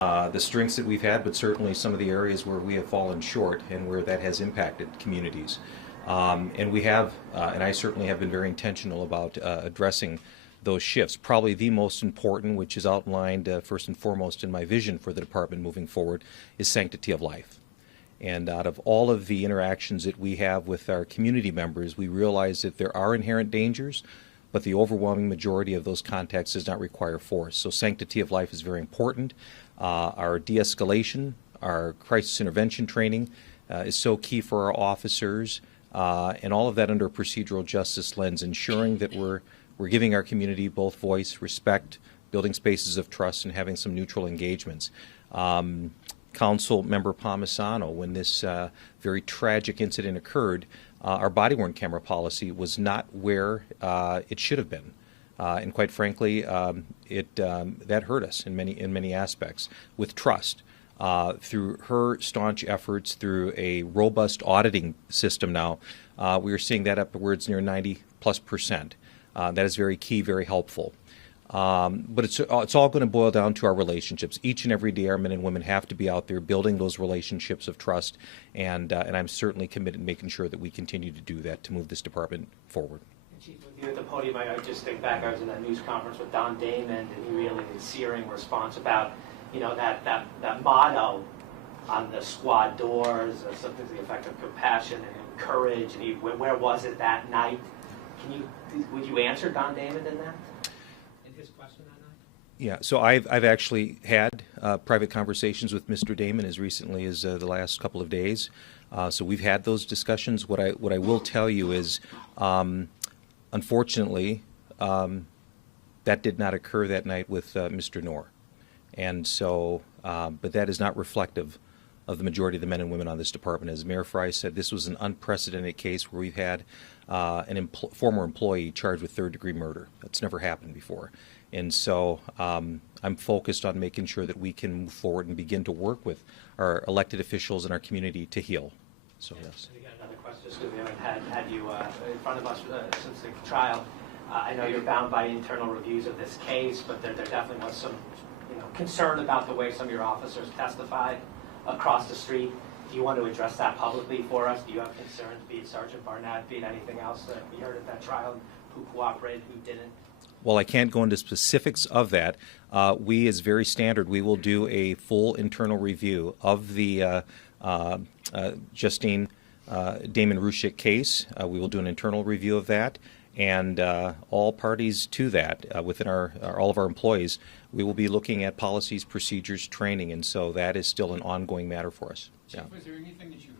The strengths that we've had, but certainly some of the areas where we have fallen short and where that has impacted communities. And we have, and I certainly have been very intentional about addressing those shifts. Probably the most important, which is outlined first and foremost in my vision for the department moving forward, is sanctity of life. And out of all of the interactions that we have with our community members, we realize that there are inherent dangers, but the overwhelming majority of those contacts does not require force. So sanctity of life is very important. Our de-escalation, our crisis intervention training is so key for our officers, and all of that under a procedural justice lens, ensuring that we're giving our community both voice, respect, building spaces of trust, and having some neutral engagements. Council Member Palmisano, when this very tragic incident occurred, our body-worn camera policy was not where it should have been. And quite frankly, that hurt us in many aspects. With trust, through her staunch efforts, through a robust auditing system now, we are seeing that upwards near 90+%. That is very key, very helpful. But it's all going to boil down to our relationships. Each and every day, our men and women have to be out there building those relationships of trust, and I'm certainly committed to making sure that we continue to do that to move this department forward. Chief, with you at the podium, I just think back, I was in that news conference with Don Damon, and he really had a searing response about, that motto on the squad doors, something to the effect of compassion and courage, and where was it that night? Would you answer Don Damon in that? His question that night? Yeah, so I've actually had private conversations with Mr. Damon as recently as the last couple of days. So we've had those discussions. What I will tell you is, unfortunately, that did not occur that night with Mr. Knorr, and so, but that is not reflective of the majority of the men and women on this department. As Mayor Fry said, this was an unprecedented case where we've had an former employee charged with third-degree murder. That's never happened before. And so I'm focused on making sure that we can move forward and begin to work with our elected officials in our community to heal. So, yes. And again, another question, just because we haven't had you in front of us since the trial. I know you're bound by internal reviews of this case, but there definitely was some concern about the way some of your officers testified across the street. Do you want to address that publicly for us? Do you have concerns, be it Sergeant Barnett, be it anything else that we heard at that trial, who cooperated, who didn't? Well, I can't go into specifics of that. We, as very standard, we will do a full internal review of the Justine Damon Rushik case. We will do an internal review of that, and all parties to that, within all of our employees, we will be looking at policies, procedures, training, and so that is still an ongoing matter for us. Chief, was there anything that you